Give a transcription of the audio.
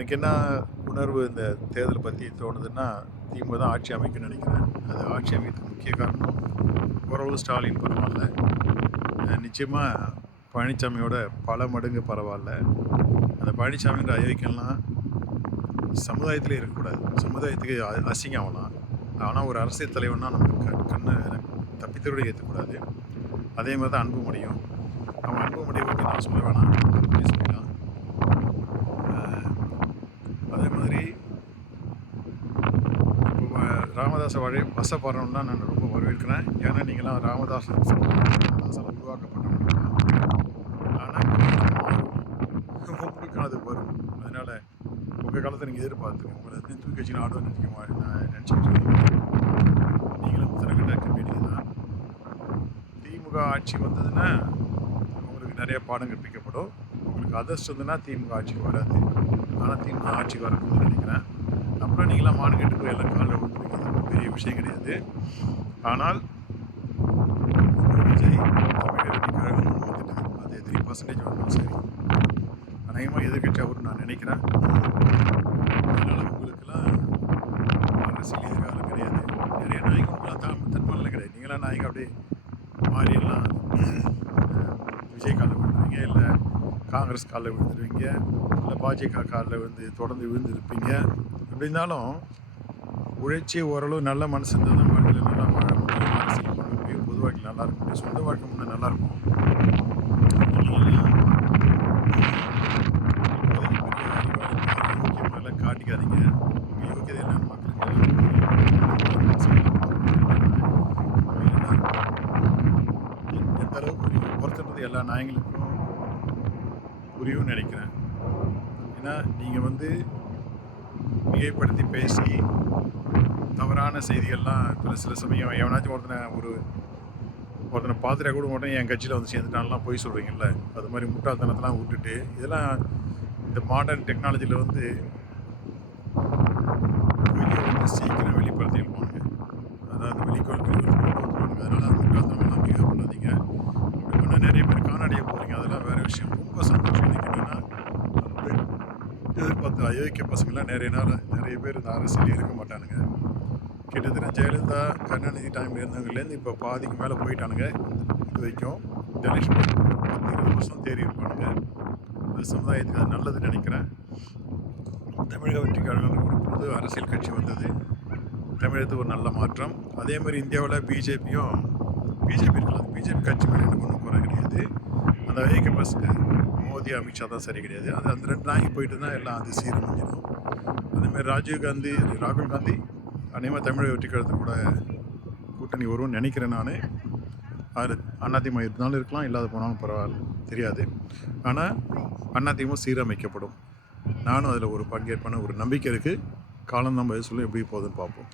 எனக்கு என்ன உணர்வு இந்த தேர்தலை பற்றி தோணுதுன்னா, திமுக தான் ஆட்சி அமைக்கும்னு நினைக்கிறேன். அது ஆட்சி அமைக்கிறதுக்கு முக்கிய காரணம் ஓரளவு ஸ்டாலின் பரவாயில்ல. நிச்சயமாக பழனிசாமியோட பல மடங்கு பரவாயில்ல. அந்த பழனிசாமின்ற அயோக்கியம்லாம் சமுதாயத்திலே இருக்கக்கூடாது. சமுதாயத்துக்கு அசிங்கம் ஆகலாம். ஆனால் ஒரு அரசியல் தலைவன்னா நம்ம கண்ணை தப்பித்தோடு ஏற்றக்கூடாது. அதே மாதிரி தான் அன்புமணியும். அவன் அன்புமணியை பற்றி நான் சொல்ல வேணாம், சொல்லிடலாம். அதே மாதிரி இப்போ ராமதாஸை வசப்படுறோம்னா நான் ரொம்ப வரவேற்கிறேன். ஏன்னா நீங்களாம் ராமதாஸால் உருவாக்கப்பட்டவங்க. ஆனால் உங்களுக்கும் அது வரும். அதனால் உங்கள் காலத்தை நீங்கள் எதிர்பார்த்துங்க. உங்களை தூக்கி வச்சுன்னு ஆடுன்னு நினச்சிக்கிட்டு நீங்களும் திறக்கிட்ட இருக்க வேண்டியது தான். திமுக ஆட்சி வந்ததுன்னா உங்களுக்கு நிறைய பாடம் கற்பிக்கப்படும். உங்களுக்கு அதிர்ஷ்டம் இருந்ததுன்னா திமுக ஆட்சிக்கு வராது. ஆனால் திமுக ஆட்சிக்கு வரப்போகுதுன்னு நினைக்கிறேன். அப்புறம் நீங்களாம் மாடு கேட்டு போய் எல்லாம் காலில் விழுந்துருவீங்க. பெரிய விஷயம் கிடையாது. ஆனால் விஜய் தமிழகத்துக்காக வந்துட்டு அது 3% வரணும். சரி, அநேகமாக எதிர்கட்சி அவரு நான் நினைக்கிறேன். அதனால் உங்களுக்கெல்லாம் அரசியல் எதிர்காலம் கிடையாது. நிறைய நாயகங்களாம் தன்மானில் கிடையாது. நீங்களாம் நாயகம் அப்படியே மாறியெல்லாம் விஜய் காலில் விழுந்துருவீங்க, இல்லை காங்கிரஸ் காலில் விழுந்துருவீங்க, இல்லை பாஜக காலில் தொடர்ந்து விழுந்துருப்பீங்க. எப்படி இருந்தாலும் உழைச்சி ஓரளவு நல்ல மனசு இருந்தால் தான் வாழ்க்கையில் நல்லா வாழ முடியும், அரசியல் பண்ண முடியும், பொது வாழ்க்கை நல்லா இருக்க முடியும், சொந்த வாழ்க்கை முன்னே நல்லாயிருக்கும். யோக்கியமெல்லாம் காட்டிக்காதீங்க. உங்கள் யோக்கியதை என்னென்னு மக்களுக்கு எந்த அளவுக்கு பொறுத்துன்றது எல்லா நாயங்களுக்கும் புரியும்னு நினைக்கிறேன். ஏன்னா நீங்கள் மிகைப்படுத்தி பேசி தவறான செய்திகள்லாம் இப்போ சில சமயம் எவனாச்சும் ஒருத்தனை பார்த்துட்டா கூட உடனே என் கட்சியில் வந்து சேர்ந்துட்டான்லாம் போய் சொல்கிறீங்கல்ல, அது மாதிரி முட்டாள்தனத்தெல்லாம் விட்டுட்டு இதெல்லாம் இந்த மாடர்ன் டெக்னாலஜியில் சீக்கிரம் வெளிப்படுத்திடுவானுங்க. அதாவது வெளிக்கொண்டு வந்துடுவானுங்க. அதனால் அந்த முட்டாள்தனமெல்லாம் மிக பண்ணாதீங்க. அப்படி பண்ணால் நிறைய பேர் காணாடியே போகிறீங்க. அதெல்லாம் வேறு விஷயம். ரொம்ப சந்தோஷம். எனக்கு என்னென்னா எதிர்பார்த்த அயோக்கிய பசங்களாம் நிறைய பேர் இந்த அரசியல் இருக்க மாட்டானுங்க. கிட்டத்தட்ட ஜெயலலிதா கருணாநிதி டைமில் இருந்தவங்கலேருந்து இப்போ பாதிக்கு மேலே போயிட்டானுங்க. இது வரைக்கும் இந்த எலெக்ஷன் 10-20% தேறி இருப்பானுங்க. அது சமுதாயத்துக்கு அது நல்லதுன்னு நினைக்கிறேன். தமிழக வெற்றி கழகம் ஒரு புது அரசியல் கட்சி வந்தது. தமிழகத்துக்கு ஒரு நல்ல மாற்றம். அதே மாதிரி இந்தியாவில் பிஜேபி இருக்கலாம். பிஜேபி கட்சி மேலே எனக்கு ஒன்றும் குறை கிடையாது. அந்த அயோக்கிய பசங்க மோடி அமித்ஷா தான் சரி கிடையாது. அது அந்த 2 நாளைக்கு போயிட்டு தான் எல்லாம் அது சீரமைஞ்சிடும். அதேமாதிரி ராகுல் காந்தி அநேகமாக தமிழக வெற்றி கழகத்து கூட கூட்டணி வரும்னு நினைக்கிறேன். நான் அதில் அதிமுக இருந்தாலும் இருக்கலாம், இல்லாத போனாலும் பரவாயில்ல, தெரியாது. ஆனால் அதிமுக சீரமைக்கப்படும். நானும் அதில் ஒரு பங்கேற்பேன்னு ஒரு நம்பிக்கை இருக்குது. காலம் தான் பதில் சொல்லி எப்படி போகுதுன்னு பார்ப்போம்.